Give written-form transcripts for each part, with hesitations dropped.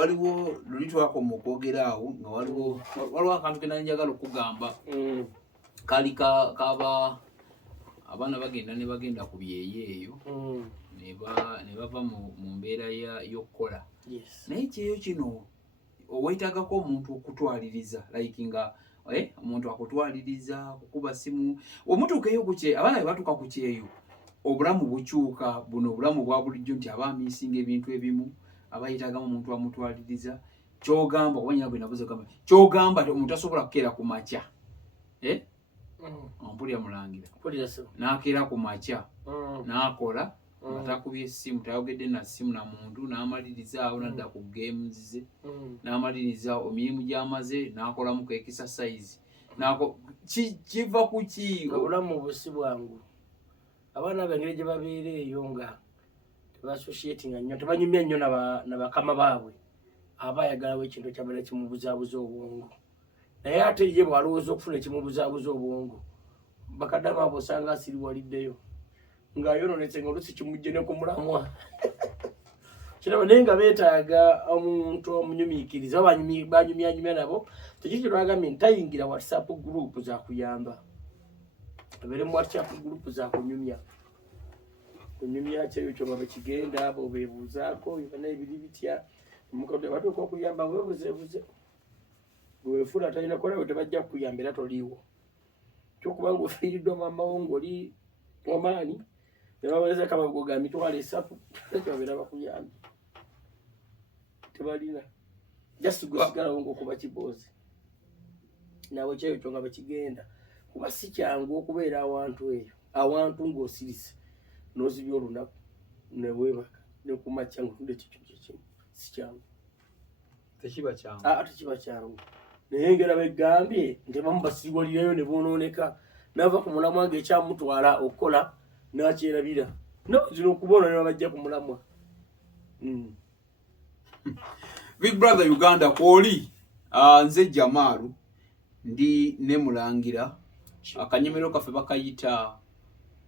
waliwo lulitwako mu kwogeraawo nga waliwo akantu kena njagala okugamba kali kaba abaana bagenda ku byeye eyo ne bava mu mbeera y'okukola naye ekyeyo kino owetagako omuntu okutwaliriza like nga omuntu akutwaliriza kukuba simu omutuukeyo kukye abaana bwe batuuka ku kyeyo obulamu bukyuka buno obulamu bwa bulijjo nti abaamisinga ebintu ebimu abayitagamu omuntu amutwaliriza kyogamba obanyina bwe nabuze gamba kyogamba omuntu asobola kukeera ku makya ompulira Mulangira n'akeera ku makya n'akola nga takubye essimu tayogedde na ssimu na muntu n'amaliriza awo nadda ku games ze n'amaliriza emirimu gy'amaze n'akolamu ku exercise kiva ku ki obulamu busi bwangu abaana b'engeri gye babeera eyo nga tebasosietinga nnyo tebanyumya nnyo na bakama baabwe aba ayagalawo ekintu kyabala kimubuzaabuza obwongo naye ate ye bw'alowooza okufuna ekimubuzaabuza obwongo bakadde baabwe osanga asiriwaliddeyo ng'ayonoonetse nga olusi kimujje ne ku mulamwa kiraba naye nga beetaaga omuntu omunyumiikiriza banyumyanyumya nabo tekiki lwagambye ntayingira whatsapp group za kuyamba abeere mu whatsapp group za kunyumya kyeyo kyo babe kigenda abo beebuuzaako ibana ebiri bitya omukadde batuuka okuyamba weebuzeebuze bwewefuula talina kola we tebajja kukuyamba era toliiwo kyokuba nga ofiiriddwa mamawo ng'oli omaani ne baweereza kamago ga mitwalo 3 kyobabeera bakuyambye tebalina just gwesigalawo ng'okuba kiboozi nawe kyeyo kyo nga bekigenda kuba si kyangu okubeera awantu ng'osirise n'ozibya olunaku neweebaka nekumakya ngaotudde ekintu kyekimu si kyangu tekiba kyangu tekiba kyangu naye ngera begambye nti bamu basiriwalireyo ne boonooneka nava ku mulamwa ng'ekyamutwala okukola n'akyerabira zino okuboona ne babajja ku mulamwa Big Brother Uganda kwoli nze Jamaalu ndi ne Mulangira akanyomero kaffe bakayita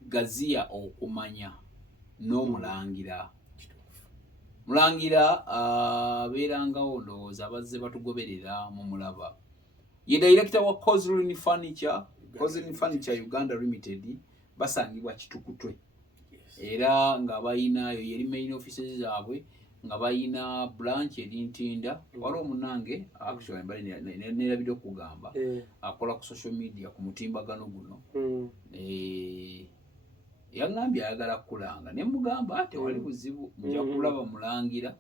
Gazia okumanya n'Omulangira Mulangira abeerangawo ndowooza abazze batugoberera mu mulaba ye director wa Kozlin Furniture Uganda Limited basangibwa Kitukutwe era nga bayina yeri main offices zaabwe nga bayina branch eri Ntinda wali omunange actually mbali nerabidde okugamba akola ku social media ku mutimbagano guno yangambye ayagala kulanga ne mugamba tewali buzibu nja kulaba Mulangira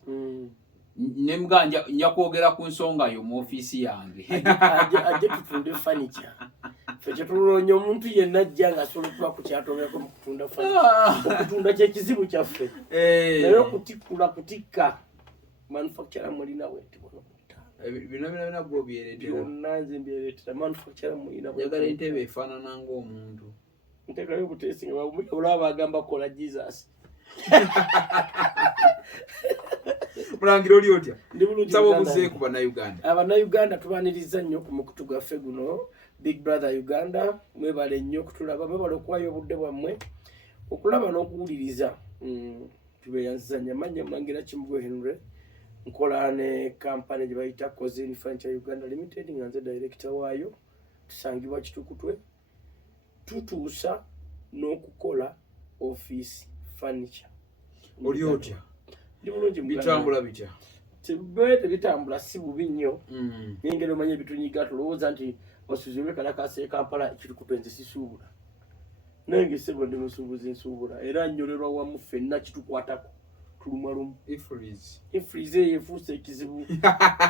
ne muganja nja kwogera ku nsonga yo mu office yange ajje tutunde furniture fekye tulonye omuntu yenna ajja nga asobola okuba ku kyatongera mu kutunda furniture okutunda kyekizibu kyaffe naye okutikula kutikka manufacturer mulina wetu bino gwo byereetera byonna nze mbyereetera manufacturer mulina njagala entebe efaanana ng'omuntu nteekayo buteesi nga olaba bagamba kola Jesus Mulangira oli otya nsaba obuzeeku bannayuganda abannayuganda tubaaniriza nnyo ku mukutu gwaffe guno Big Brother Uganda mwebale nnyo okutulaba mwebale okuwayo obudde bwammwe okulaba n'okuwuliriza tubeeyanziza nnyo amannya Mulangira Kimbugwe Henry nkola ne kampani gye bayita Kozlin Furniture Uganda Limited nga nze director waayo tusangibwa Kitukutwe tutuusa n'okukola office furniture oli otya bitambula bitya bitambula si bubi nnyo n'engeri omanye bitunyiga tulowooza nti osuzibwe kalakasa Kampala Kitukutwe nze sisuubula nange sebo ndi musuubuzi nsuubula era nnyolerwa wamu ffenna kitukwatako tuluma lumu ifrize yefuuse ekizibu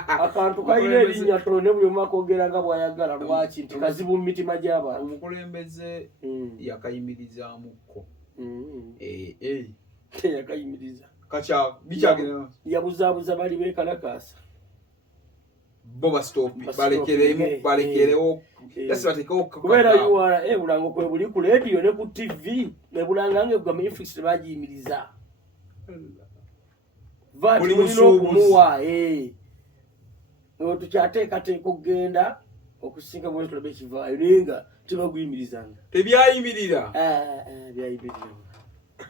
akantu kayina erinnya tono ne buli omu akoogera nga bw'ayagala lwaki nti kazibu mu mitima gy'abantu omukulembeze yakayimirizaamuko yakayimiriza yabuzaabuza bali beekalakaasa bo balekerewo kubeera URA bulango kwe buli ku leediyo ne ku TV ne bulanga ngegwa mu Netflix tebagiyimiriza buli okumuwa tukyateekateeka okugenda okusinga bwe tulabe ekivaayo naye nga tebaguyimirizanga tebyayimirira byayimirira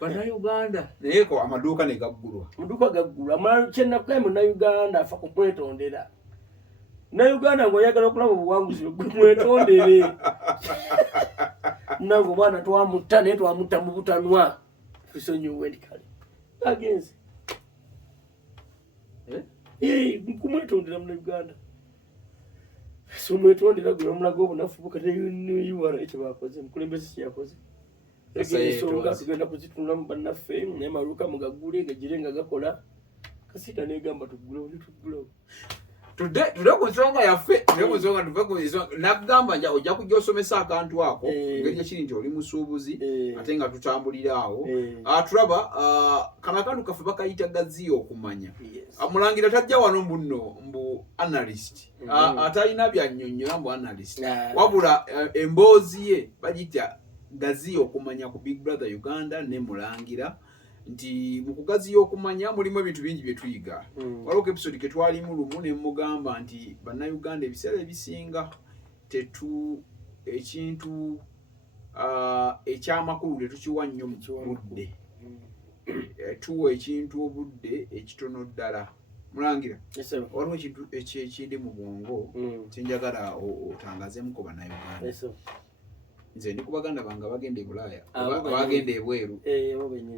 Bannayuganda naye ko amaduuka ne gaggulwa. Amaduuka gaggulwa. Amala kyennakugaye Munnayuganda afa kukwetondera. Munnayuganda ng'oyagala okulaba obuwanguzi mwetondere. Nange omwana twamutta naye twamutta mu butanwa. Tusonyiwe ndi kale. Agenze. Kumwetondera Munnayuganda. So mwetondera gwe omulago obunafu bukate yuwara ekyo bakoze. Mukulembeze kyakoze. Ensonga tugenda kuzitunda mu bannaffe naye maluuka mugagule gagire nga gakola kasita negamba tugulewo netugulawo tudde ku nsonga yaffe nsonga tuve ku nsonga nagamba nja ojja kujja osomesa akantu ako ngeri ekiri nti oli musuubuzi ate nga tutambulira awo tulaba kano akantu kaffe bakayita gaziyo okumanya Mulangira tajja wano mbu analyst atalina byannyonnyola mbu analyst wabula emboozi ye bagita gaziyo okumanya ku Big Brother Uganda ne Mulangira nti mu kugaziyo okumanya mulimu ebintu bingi bye tuyiga. Waliwo episode ke twalimu lumu ne mugamba nti bannayuganda ebiseera ebisinga ekintu ekyamakulu tetukiwa nnyo mu budde. Tuwa ekintu obudde ekitono ddala. Mulangira waliwo ekintu ekindi mu bwongo kyenjagala otangazeemu ku bannayuganda. Nze ndi ku baganda bange bagenda e Bulaaya abagenda ebweru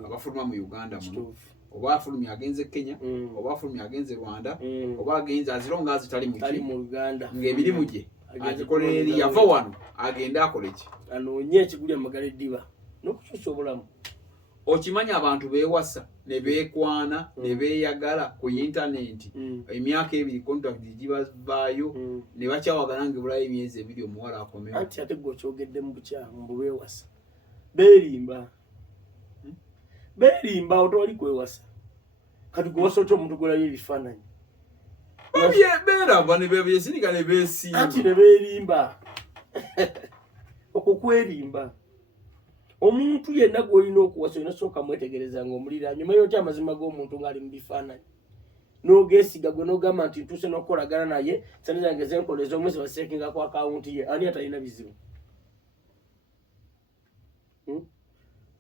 abafuluma mu Uganda muno oba afulumya agenze Kenya oba afulumya agenze Rwanda oba agenze azironga azitali mu Uganda ng'emirimu gye agikola eri yava wano agenda akole ki anoonye ekiguli amagala eddiba n'okukyusa obulamu. Okimanya abantu beewasa ne beekwana ne beeyagala ku intaneti emyaka 2 contract gibavaayo ne bakyawagana ng'ebulayo emyezi 2 omuwala akomewo. Anti ate gwe okyogedde mu bukyamu mbu beewasa beerimba otoli kwewasa kati gwewasa otya omuntu gwolayo ebifaananyi beeramba ne beesirika ne beesimba anti ne beerimba okwo kwerimba. Omuntu yenna gw'olina okuwasa olina sooka mwetegereza ng'omulira nyuma y'otya amazima g'omuntu ng'ali mu bifaananyi n'ogeesiga gwe n'ogamba nti ntuuse n'okukolagana naye sente zange zenkoleza omwezi baseekinga ku akawunti ye ani atalina bizibu.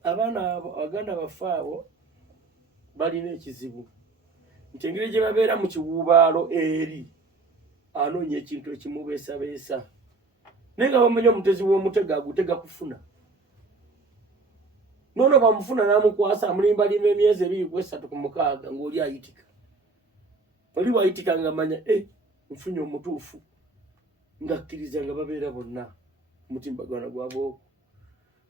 Abaana Abaganda baffe abo balina ekizibu nti engeri gye babeera mu kiwuubaalo eri anoonya ekintu ekimubeesabeesa naye nga bamanya omutezi w'omutego agutega kufuna. Nono bamufuna namukwasa amulimbalimba emyezi 2 ku 6 ng'oli ayitika. Oli wayitika nga manya nfunye omutuufu ngakkiriza nga babeera bonna omutimbagano gwabwo.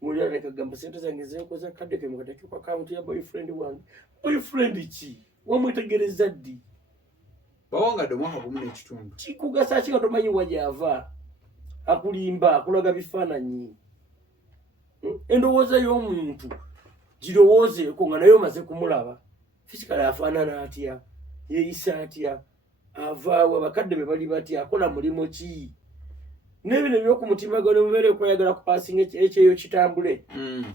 Ng'oli alekagamba sente zange zenkoza kadde ke mukateke ku akawunti ya boyfriend wange. Boyfriend ki? Wamwetegereza ddi? Bawangadde omwaka gumu n'ekitundu. Kikugasa ki nga tomanyi wa gy'ava? Akulimba akulaga bifaananyi. Endowooza y'omuntu girowoozeeko nga naye omaze kumulaba fisikali afaanana atya yeeyisa atya avaawo abakadde be bali batya akola mulimu ki n'ebino eby'okumutimbagano mubeere okweyagala kupaasinga ekyeyo kitambule.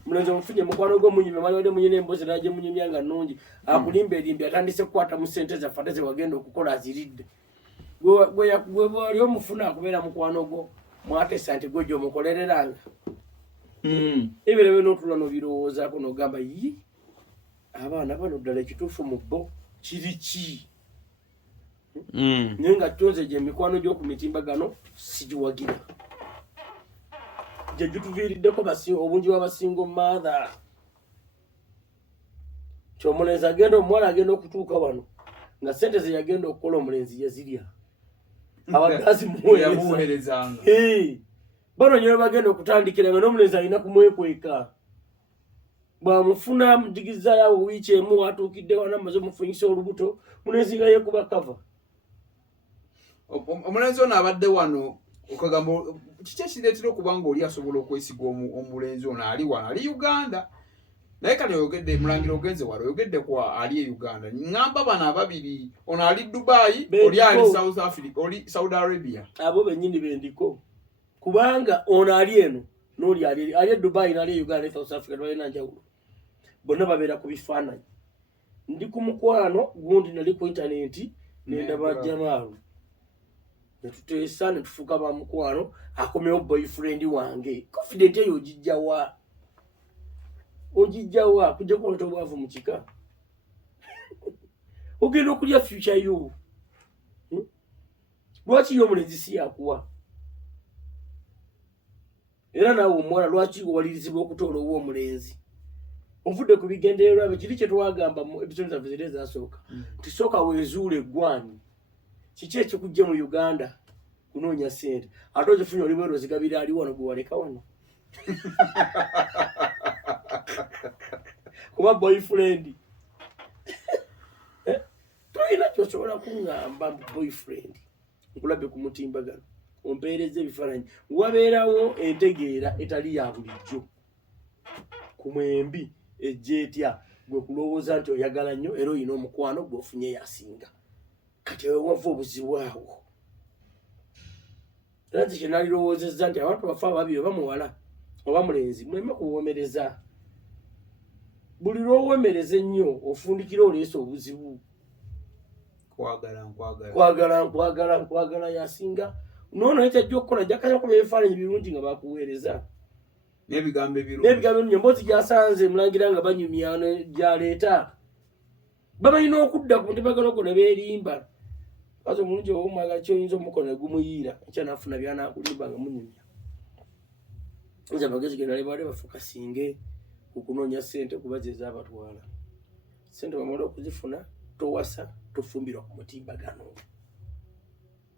Mulenzi omufunye mukwano gw'omunyumya mali wadde munyina emboozi naagye munyumya nga nnungi akulimba erimbi atandise kukwata mu ssente zaffe ate ze wagenda okukola aziridde gwe wali omufuna akubeera mukwano gwo mwatesa nti gwe gy'omukolereranga. Ebyo n'otula n'obirowoozaako n'ogamba abaana bano ddala ekituufu mu bo kiri ki? Naye nga tonze gye emikwano gy'oku mitimbagano sigiwagira gye gituviiriddeko obungi bw'abasingo maatha. Kyomulenzi omuwala agenda okutuuka wano nga ssente ze yagenda okukola omulenzi yazirya abadde azimuweerezanga. Bano nyo bagenda okutandikira nga n'omulenzi alina kumwekweka. Bw'amufuna mujigiza yawo wiiki emu atuukidde wana amaze omufunyisa olubuto mulenzi nga yeekuba kava. Omulenzi ono abadde wano okagamba kiki ekireetera okuba ng'oli asobola okwesiga omulenzi ono ali wano ali Uganda naye kati oyogedde Mulangira ogenze wala oyogedde kwa ali e Uganda ngamba bano ababiri ono ali Dubai oli ali South Africa oli Saudi Arabia abo bennyini bendiko kubanga ono ali eno n'oli ali Dubai n'ali Uganda ne South Africa balina njawulo bonna babeera ku bifaananyi. Ndi ku mukwano gundi nali ku intaneti nendaba Jamaalu netuteesa ne tufuuka ba mukwano akomewo boyfriend wange confident eyo ogijja wa Ojijjawa kujja kuleeta obwavu mu kika. Ogenda okulya future yo. Lwaki yo omulenzi si yakuwa? Era naawe omuwala lwaki owalirizibwa okutoola ow'omulenzi? Ovudde ku bigendererwa byo kiri kye twagamba mu episode zaffe ziri ezasooka. Tisooka weezuule eggwanyi. Kiki ekikujja mu Uganda kunoonya ssente? Ate ozifunye oli bwero ozigabira ali wano gwe waleka wano. Kuba boyfriend. Toyina ky'osobola kuŋŋamba boyfriend. Nkulabe ku mutimbagano. Ompeereza ebifaananyi. Wabeerawo entegeera etali ya bulijjo. Ku mwembi ejja etya gwe kulowooza nti oyagala nnyo era oyina omukwano gw'ofunye yasinga. Kati ewe wava obuzibu awo. Era nti kye nalirowoozezza nti abantu bafe ababiri oba muwala oba mulenzi mweme kuwoomereza. Buli lw'owemereza ennyo ofundikira oleesa obuzibu. Kwagala yasinga. Noono ekyajja okukola jakanya kuba ebifaananyi birungi nga bakuweereza. N'ebigambo ebirungi emboozi gyasanze mulangira nga banyumya gyaleeta. Babalina okudda ku mutimbagano gwo ne beerimba. Kazo omulungi oba omwagala ky'oyinza omukono ne gumuyiira ekya naafuna by'anaakulimba nga munyumya. Nze amagezi ge nali baali bafukasinge ku kunoonya ssente kuba ze zaabatwala. Ssente bamala okuzifuna towasa tofumbirwa ku mutimbagano.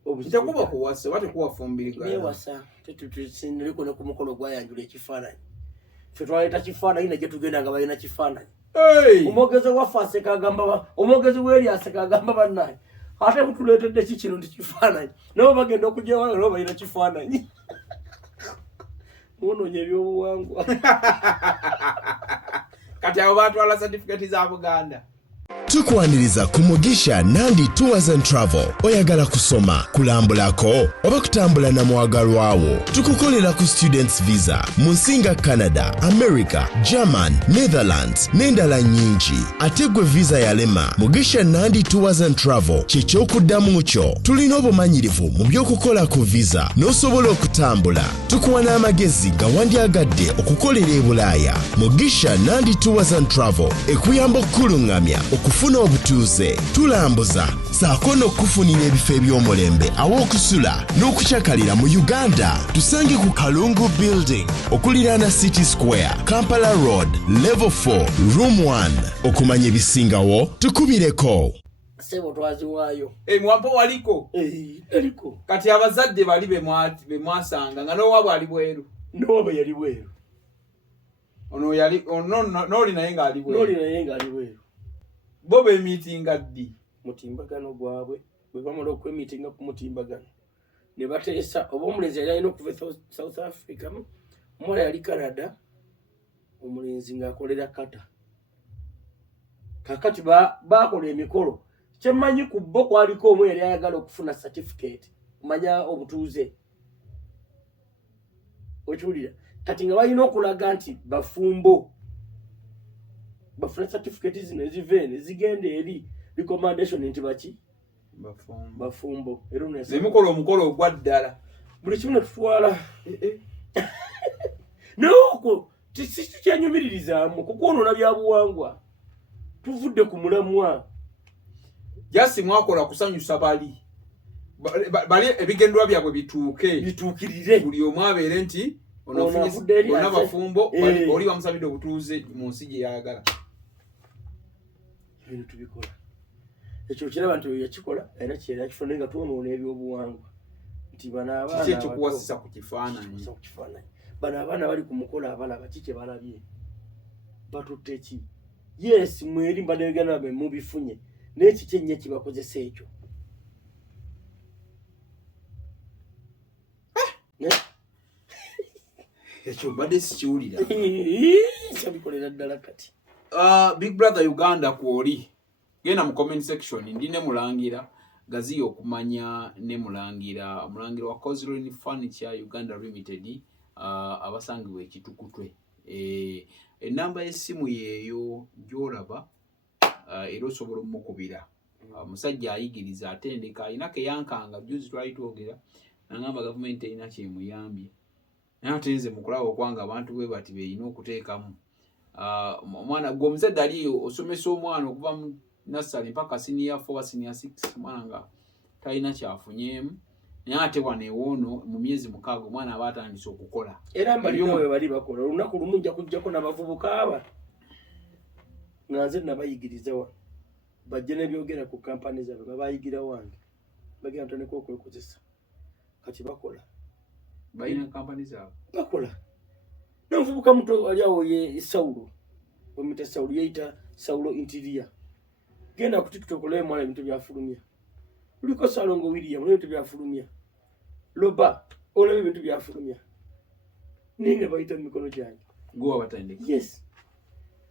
Njakuba kuwasa wate kuwafumbirigana. Newasa tuliko ne ku mukono gwayanjula ekifaananyi. Ffe twaleeta kifaananyi ne gye tugenda nga balina kifaananyi. Omwogezi waffe aseka agamba omwogezi w'eri aseka agamba bannaye. Ate mutuleetedde ki kino nti kifaananyi. Nabo bagenda okujja wano nabo balina kifaananyi. Mwonoonye ebyobuwangwa. Kati abo baatwala certificate za Buganda. Tukwaniriza ku Mugisha Nandi Tours and Travel. Oyagala kusoma, kulambulako, oba kutambula na mwagalwawo. Tukukolera ku students visa. Munsinga Canada, America, German, Netherlands, n'endala nyingi. Ate gwe visa yalema, Mugisha Nandi Tours and Travel ky'ekyokuddamu kyo. Tulina obumanyirivu mu by'okukola ku visa n'osobola okutambula. Tukuwa n'amagezi nga wandyagadde okukolera e Bulaaya. Mugisha Nandi Tours and Travel ekuyamba okkulungamya okufuna obutuuze, tulambuza saako n'okufunira ebifo eby'omulembe aw'okusula n'okukyakalira mu Uganda. Tusange ku Kalungu Building okuliraana City Square, Kampala Road, Level 4, Room 1. Okumanya ebisingawo tukubireko. Sebo twaziwaayo. Mwampa waliko? Eliko. Kati abazadde bali be mwasanga nga n'owaabwe ali bweru. N'owaabwe yali bweru. Ono yali n'oli naye ng'ali bweru. Bo beemiitinga ddi? Mutimbagano gwabwe bwe bamala okwemiitinga ku mutimbagano ne bateesa oba omulenzi yali alina okuva South Africa, omuwala yali Canada, omulenzi ng'akolera Kata. Kakati baakola emikolo. Kyemmanyi ku bo kwaliko omu yali ayagala okufuna certificate kumanya obutuuze. Okiwulira? Kati nga balina okulaga nti bafumbo. Bafuna certificate zino ezive ne zigenda eri recommendation nti baki? Bafumbo. Era nemukola omukolo ogwa ddala. Buli kimu ne tutwala. N'okwo tikyenyumirizaamu kukwonoona bya buwangwa. Tuvudde ku mulamwa. Jasi mwakola kusanyusa bali ebigendwa byabwe bituukirire. Buli omu abeere nti ona bafumbo oli bamusabidde obutuuze mu nsi gye yayagala. Ebintu tubikola. Ekyo kiraba nti yakikola era kyera kifune nga twonoona ebyobuwangwa. Nti bano abaana kiki ekyokuwasisa ku kifaananyi. Bano abaana bali ku mukolo abalaba kiki balabye. Batutte ki? Yes, mweri mbadegana be mubifunye. N'eki kyenye kibakozesa ekyo. Ekyo mbadde sikiwulira. Kyabikolera ddala kati. Big Brother Uganda kwoli. Genda mu comment section ndi ne Mulangira gaziyo okumanya ne Mulangira wa Kozlin Furniture Uganda Limited abasangibwa ekitukutwe. Enamba y'essimu yeeyo gy'olaba era osobola omukubira. Musajja ayigiriza atendeka alina ke yankanga juzi twali twogera nangamba gavumenti erina kyemuyambye. Naye ate nze mukulaba okwanga abantu bwe bati beeyina okuteekamu omwana gwe omuzadde ali osomesa omwana okuva mu nursery mpaka senior 4 senior 6 omwana nga talina kyafunyeemu naye ate wano ewoono mu myezi 6 omwana aba atandise okukola era mbalinawe bali bakola olunaku lumu nja kujjako n'abavubuka aba nga nze nabayigiriza wa bajje n'ebyogera ku kampani zaabwe babayigira wange bagenda ntandika okwekozesa kati bakola balina kampani zaabwe bakola n'omuvubuka muto ali awo ye Saulo omita Saulo yeyita Saulo Interior genda ku TikTok olebe mwana ebintu byafulumya luliko Salongo William olebe ebintu byafulumya Loba olebe ebintu byafulumya ninga bayita mu mikono gyange gwe abatandika yes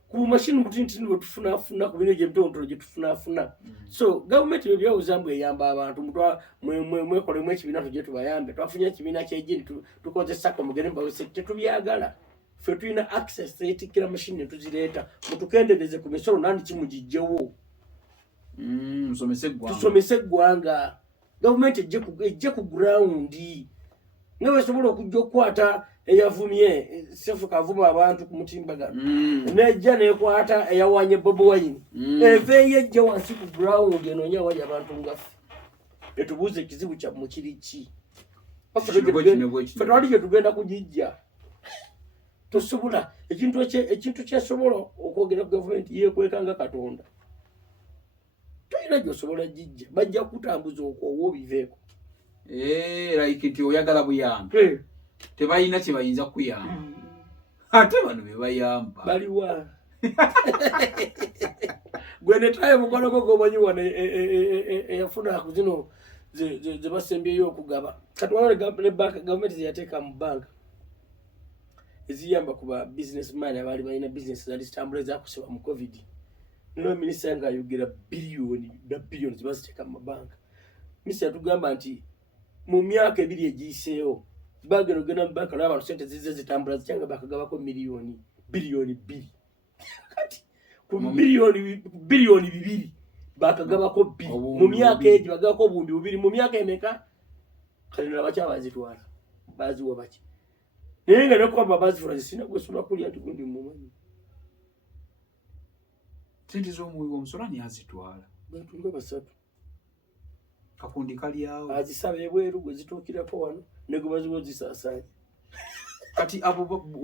ku machine kutintini bwe tufunafuna ku bino gye mtonto gye tufunafuna so government bwe byawuzambu eyamba abantu mutwa mwekolemu ekibiina tujje tubayambe twafunye ekibiina ky'ejini tukozesa ko mugere mbawese tetubyagala ffe tulina access etikira machine tuzireeta mutukendereze ku misolo nandi kimugijjewo tusomese eggwanga government ejje ku ground nga basobola okujja okukwata eyavumye sefu kavuma abantu ku mutimbagano nejja nekwata eyawanye Bobi Wine eveeyo ejja wansi ku ground enoonya wali abantu ngaffe etubuuze ekizibu kyammwe kiri ki twali gye tugenda kugijja tosobola ekintu kyesobola okwogera ku gavumenti yeekwekanga Katonda toyina gyosobola gijja bajja kutambuza okwowa obiveeko like nti oyagala buyambi tebalina kye bayinza kuyamba ate bano be bayamba baliwa gwe netaye mukoloko gomanyi wano eyafuna ku zino ze basembyeyo okugaba kati wano gavumenti zeyateeka mu banka eziyamba ku ba businessman abaali balina business zali zitambula ezakusibwa mu covid nino minisita nga ayogera biliyoni zibaziteeka mu mabanka minisita yatugamba nti mu myaka 2 egiyiseewo bageno gena mu banka n'abantu sente zize zitambula zikyanga bakagabako biliyoni 2 kati ku biliyoni 2 bakagabako 2 mu myaka egyo bagabako obundi 2 mu myaka emeka kati nabakyabazitwala baziwa baki naye nga nekwamba bazifuna zisina gwesoma kulya nti gundi mumanyi sente z'omuwi w'omusolo ani azitwala bantu nga 3 kakundi kali awo azisaba ebweru gwe zituukirako wano ne gwe baziwo zisaasaanya kati abo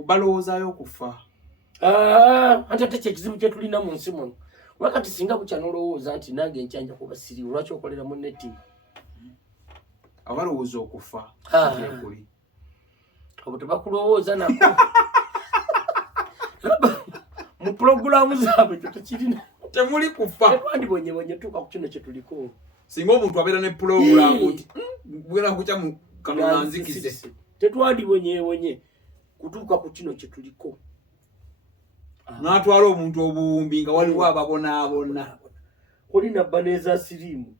balowoozaayo okufa anti ate kyekizibu kye tulina mu nsi muno wakati singa bukya nolowooza nti nange enkyanja kuba siriwo lwaki okolera mu neti abalowooza okufa kuli abo tebakulowooza nako mu pulogulaamu zaabwe tekirina temuli kufa twandibonyebonye tuuka ku kino kye tuliko singa omuntu abeera ne pulogulaamu nti bwera kukya mu kanona nzikize tetwandibonyebonye kutuuka ku kino kye tuliko n'atwala omuntu obuwumbi nga waliwo ababonaabona oli nabba n'eza siriimu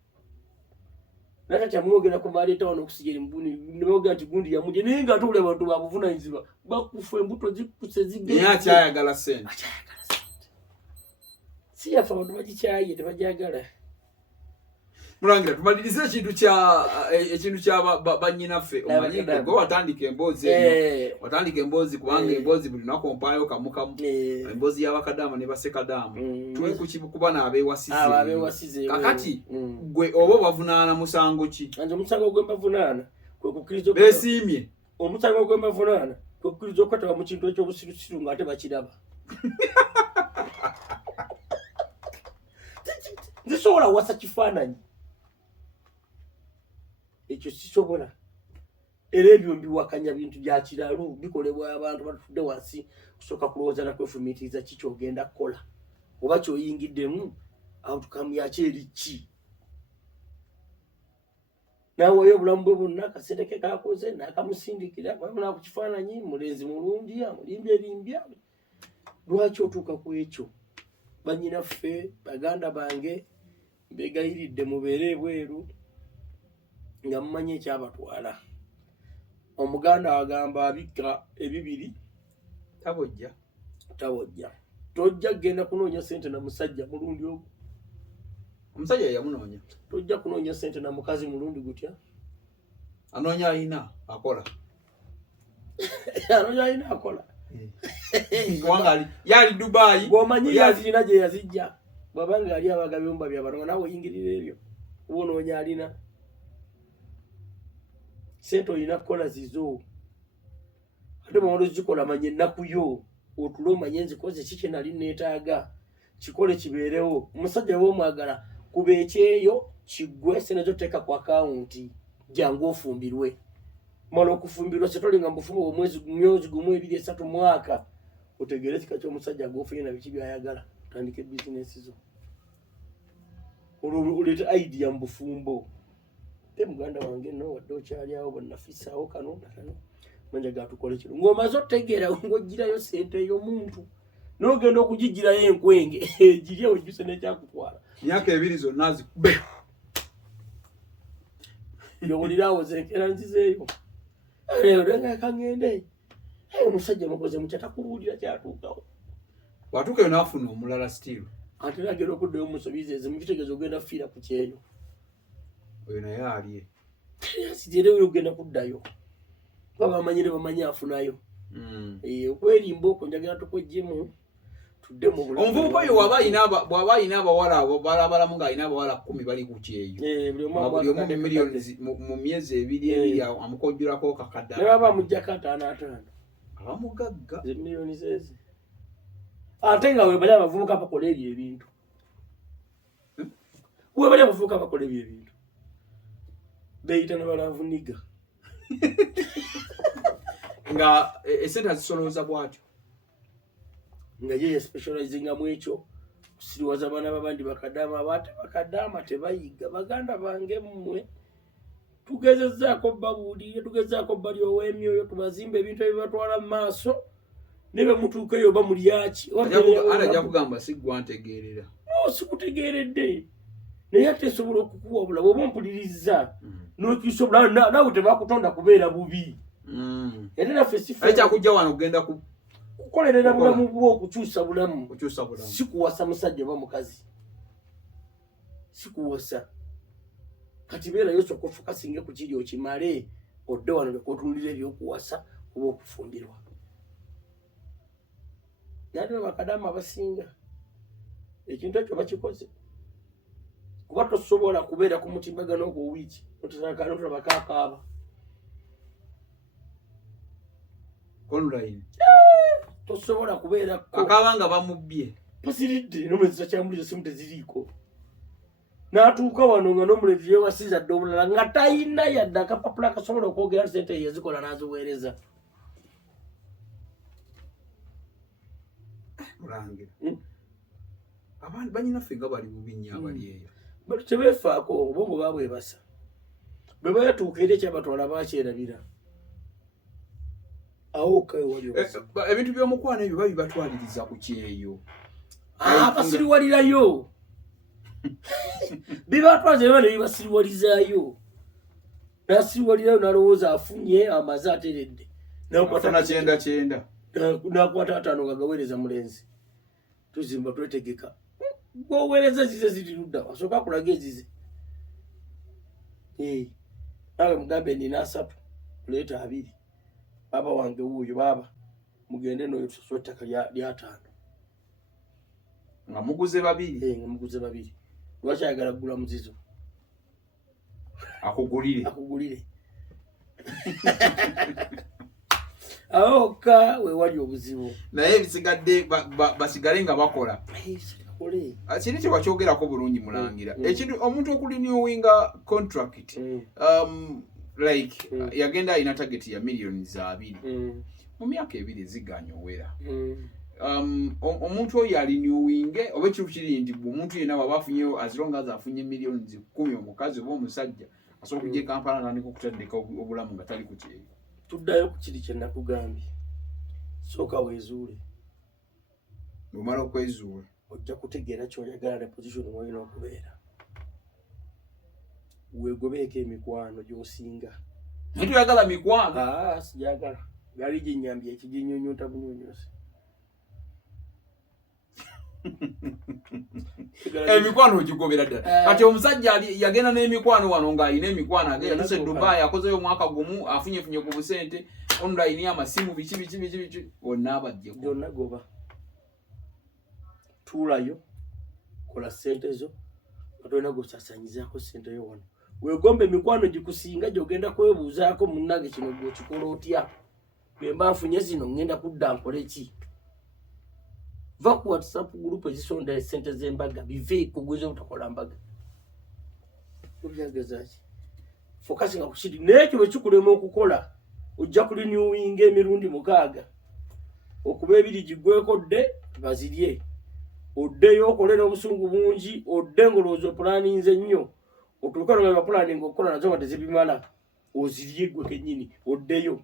nata kyamwogera ku maleeta wano okusigera embuni nebogera nti gundi yamuje naye nga ate oli abantu babuvunanyizibwa bakufa embuto zikuse naye akyayagala sente si yafe abantu bagikyaye tebagyagala Mulangira tumalirize ekintu kya bannyinaffe omanyi gwe watandika emboozi eyo watandika emboozi kubanga emboozi buli lunaku ompaayo kamukamu emboozi y'abakadaama ne basekadaama tuli kuba n'abeewasize kakati gwe oba bavunaana musango ki nze omusango gwe mbavunaana kwe kukkiriza beesiimye omusango gwe mbavunaana kwe kukkiriza okukwataba mu kintu ekyobusirusiru nga ate bakiraba nzisobola wasa kifaananyi ekyo sisobola era ebyo mbiwakanya bintu bya kiralu bikolebwa abantu batudde wansi kusooka kulowooza nakwefumiitiriza ki kyogenda kukola oba kyoyingiddemu outcome yakyo eri ki naaweyo obulamu bwe bonna akasente ke kakoze n'akamusindikira babona ku kifaananyi mulenzi mulungi amulimbya lwaki otuuka ku ekyo bannyinaffe baganda bange mbegayiridde mubeere ebweru nga mumanyi ekyabatwala omuganda wagamba abikka ebibiri tabojja tojja kugenda kunoonya sente na musajja mulundi ogwo omusajja yamunoonya tojja kunoonya sente na mukazi mulundi gutya anoonya alina akola anoonya alina akola Wangali yali Dubai gomanyi yazina je yazijja babanga ali abagabyumba byabantu nawe yingirira ebyo ubono nyalina sento ina kola zizo ate mu zikola manye nakuyo otuloma nyenzi koze kike nali netaaga kikole kiberewo umusajja wo mwagala kubeecheyo kigwe senezo teka kwa account jangu ofumbirwe malo okufumbirwa setolinga mbufumo omwezi myozi gumwe 2-3 mwaka utegere kikacho musajja gofuna na bichi byayagala tandike business zo ulete idea mbufumbo muganda wange no waddo kyali awo bonnafisa awo kanonda kano manja gatukole kiro ngoma zo tegera ngogira yo sente yo muntu nogenda okujigira yenkwenge ejirye ojuse ne kyakutwala myaka 2 zonna zikube yolirawo zekera nzizeyo leo denga kangende omusajja mukoze mukyata kululira kyatuukawo watuuka yo nafuna omulala still ate nagera okuddayo omusobize mukitegeeza ogenda fiira ku kyeyo oyo naye aliye sijere oyo ogenda kuddayo babamanyire bamanyi afunayo okwerimba okwo njagala tukwejjemu tudde mu bulamu omuvubuka oyo bw'aba ayina abawala abo balabalamu ng'alina abawala 10 bali ku kyeyo buli omu millions mu myezi 2 amukojjulako kakadda ne baba mujjako 5 abamugagga ze millions zeze ate nga we bali abavubuka bakola ebyo ebintu we bali abavubuka bakola ebyo ebintu beeyita nabalavuniga nga esente zisolooza bwatyo nga ye specializing mu ekyo kusiriwaza abaana babandi bakadama abate bakadama tebayiga baganda bange mmwe tugezezaako babuulire tugezezaako bali ow'emyoyo tubazimba ebintu ebibatwala mu maaso ne be mutuuka eyo oba mulyaki ajja kugamba siggwa ntegeerera sikutegeeredde naye ate esobola okukuwa obulamu oba ompuliriza n'okyusa obulamu naawe tebakutonda kubeera bubi ate naffe sikyakujja wano kugenda kukolerera bulamu bwo okukyusa bulamu bulamu sikuwasa musajja oba mukazi sikuwasa kati beera yoso okufokasinga ku kiri okimale odde wano nekotunulira ebyokuwasa oba okufumbirwa naye bakadama abasinga ekintu ekyo bakikoze kuba tosobola kubeera ku mutimbagano ogwo wiiki otulabakaakaaba online tosobola kubeera akabanga bamubbye pasiridde n'omulezi takyambuliza simu teziriiko n'atuuka wano nga n'omulezi yewasiza dde omulala nga talina yadde akapapula akasobola okwogera sente yazikola n'aziweereza mulangira abantu banyinaffe nga bali bubi nnyo abali eyo tebeefaako obwongo babwebasa bwe bayatuuka eri ekyabatwala bakyerabira ebintu by'omukwano ebyo babibatwaliriza ku kyeyo basiriwalirayo bibatwaza ebyo ne bibasiriwalizaayo nasiriwalirayo nalowooza afunye amaze ateredde afuna kyenda nakwata 5 nga gaweereza mulenzi tuzimba twetegeka gwoweereza zize ziri ludda wasooka kulaga ezize nawe mugambe nina 3 kuleeta 2 baba wange wuuyo baba mugende noyo tusosola ettaka lya 5 nga muguze 2 nga muguze 2 lwaki ayagala kugula muzizo akugulire awoka wewali obuzibu naye ebisigadde basigale nga bakola kiri kyebakyogerako bulungi mulangira ekintu omuntu okulinowinga contract like yagenda alina target ya millions 2 mu myaka 2 ziganya owera omuntu oyo alinowinge oba ekintu kiri nti omuntu yenna waba afunyeyo as long as afunye millions 10 omukazi oba omusajja asobola okujja ekampala nandika okutandika obulamu nga tali ku kyeyo tuddayo ku kiri kye nakugambye sooka weezuule bw'omala okwezuula ojja kutegeera ky'oyagala ne position mwolina okubeera weegobeeko emikwano gy'osinga naye toyagala mikwano sijagala gali ginyambye ekiginyonyota bunyonyosi Emikwano gigobera ddala. Kati omusajja yagenda n'emikwano wano ng'alina emikwano agenda tuse Dubai akozeyo omwaka gumu afunye ku busente online amasimu biki onna abajje byonna goba tuulayo kola sente zo atolina gosaasanyizaako sente yo wano weegomba emikwano gikusinga gyogenda kwebuuzaako munnage kino gwekikola otya bwemba nfunye zino ngenda kudda nkole ki va ku WhatsApp group ezisonda sente z'embaga bive kuguza obutakola mbaga obyagezaki focusing ku kiri n'ekyo bwe kikulema okukola ojja kulinewinga emirundi 6 okuba ebiri gigweko dde bazirye oddeyo okolera obusungu bungi odde ngoloozo pulaninze nnyo otuuka nga pulaninga okukola nazo nga tezibimala ozirye gwe kennyini oddeyo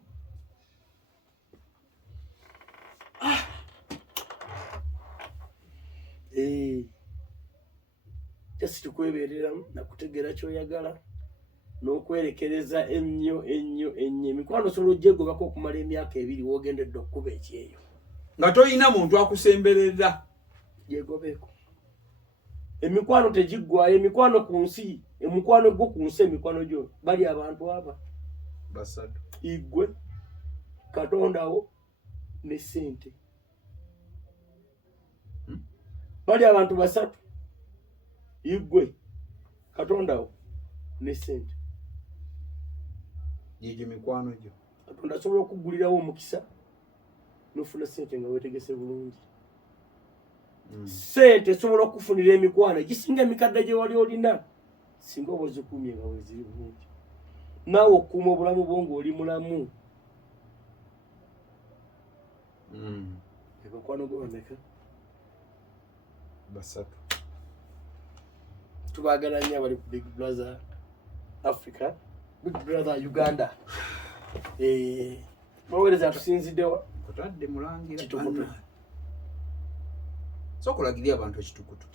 just tukwebereramu nakutegeera kyoyagala n'okwerekereza ennyo emikwano osobola ogyegobako okumala emyaka 2 woogendedde okukuba ekyeyo nga toyina muntu akusemberera yegobeeko emikwano tegiggwayo emikwano ku nsi emikwano gwo ku nsi emikwano gyo bali abantu aba basatu igwe Katondawo ne sente bali abantu basatu igwe Katondawo ne sente yegyo mikwano gyo Katonda asobola okugulirawo omukisa nofuna sente nga wetegese bulungi sente esobola okufunira emikwano gisinga emikadde gye wali olina singa oba ozikumye nga weziri bulungi naawe okuuma obulamu bwo ng'oli mulamu ebakwano gwe bameka basatu tubaagala nnyo abali ku Big Brother Africa Big Brother Uganda baweereza tusinziddewa kutadde mulangira kitukutu so kulagirira abantu ekitukutu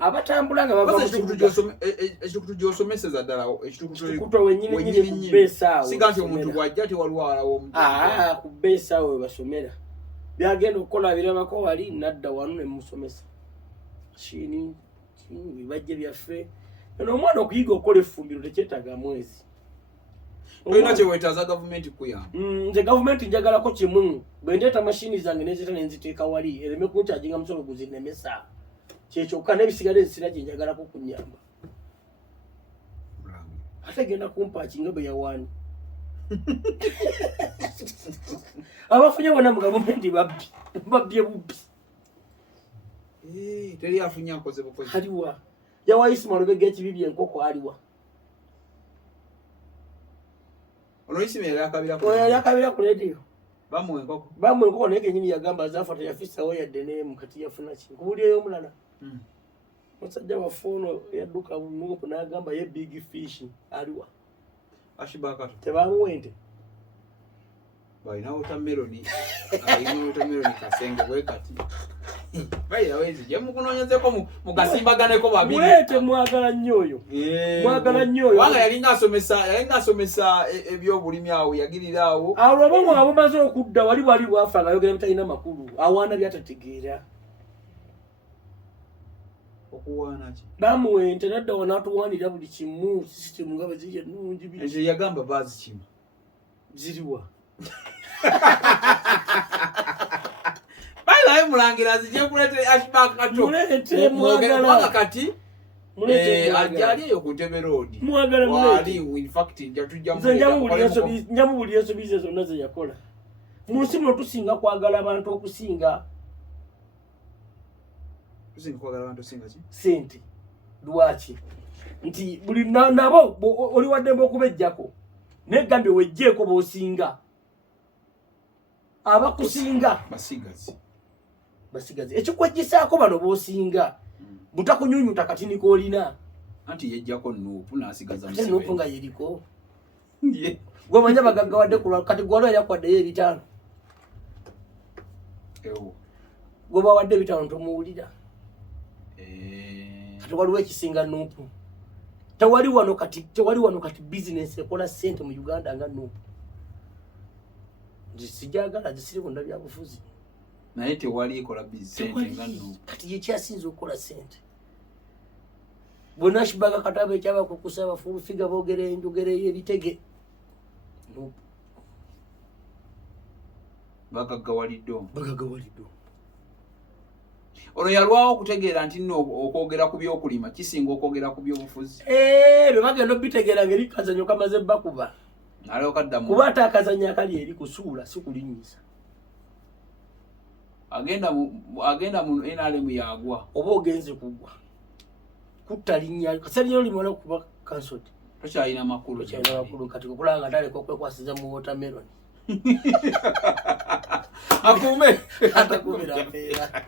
abatambula nga bava ekitukutu gyosomeseza ddala ekitukutu wennyini ku beesaawo singa nti omuntu bw'ajja tewaliwo alawo ku beesaawo we basomera byagenda okukola birabako wali nadda wano ne musomesa kini bibajje byaffe eno omwana okuyiga okukola effumbiro tekyetaaga mwezi olina kyeweetaaza gavumenti kuyamba nze gavumenti njagalako kimu bwe ndeeta mashini zange nezita nenziteeka wali ereme kunkyajinga musolo guzinemesa kyekyokka n'ebisigale ezisira gye njagalako kunyamba ate genda kumpaakinga bwe yawaani abafunye bonna mu gavumenti babbye bubbi teri afunye akoze bukozi aliwa yawa Isima Lubega ekibi byenkoko aliwa ono Isima yakabira ku radio bamuwe enkoko naye kenyini yagamba azafa teyafisawo yadde n'emu kati yafuna ki nkubulyeyo omulala musajja wafoono yadduka munuupu n'agamba ye big fish aliwa ashibakato tebamuwente balina watermeloni kasenge bwe kati bayira wezi je mukunoonyezeko mugasimbaganeko babiri mwete mwagala nnyo oyo wanga yalinga asomesa ebyobulimi awo yagirira awo alwobo bamaze okudda wali bwafa nga yogera bitalina makulu awaana byatategeera okuwaana ki bamuwente nadda wanaatuwaanira buli kimu sisitemu nga bwe ziri ennungi ekyo yagamba baazikima ziriwa bayibayo mulangira zijje kulete ashback kato mwagala kati ajali eyo ku Ntebe Road wali in fact njamubulira ensobi zonna ze yakola mu nsi muno tusinga kwagala abantu okusinga sente lwaki nti buli nabo oli waddembe okubejjako negambye wejjeeko b'osinga abakusinga basigazi ekikwejjisaako bano b'osinga butakunyunyuta katini koolina anti yejjako Nuupu n'asigaza ate Nuupu nga yeriko gwemanya bagaggawadde kulwa kati gwalwa yakwaddeyo 5 gwe bawadde 5 tomuwulira kati waliwo ekisinga Nuupu tewali wano kati bizinesi ekola sente mu Uganda nga Nuupu sijagala zisiri bonna byabufuzi naye tewali ekola sente nga Nuupu. Kati ye kyasinze okukola sente. Bonna Shibaga Kataba ekyaba kukusa abafulu figa boogera enjogera y'ebitege. Nuupu. Bagagawalidde. Ono yalwawo okutegeera nti nno okwogera ku byokulima kisinga okwogera ku byobufuzi. Bwe bagenda obitegeera ngeri kazanyo kamaze bakuba. Naleo kaddamu. Kuba ate akazanyo akali eri kusuula si kulinnyisa. Agenda mu NRM yagwa. Oba ogenze kugwa. Kutta linnya kasaliro limala kuba cancelled. Tokyalina makulu. Kati kukulanga taleko kwekwasiza mu watermelon. Akume Atakumira mpeera.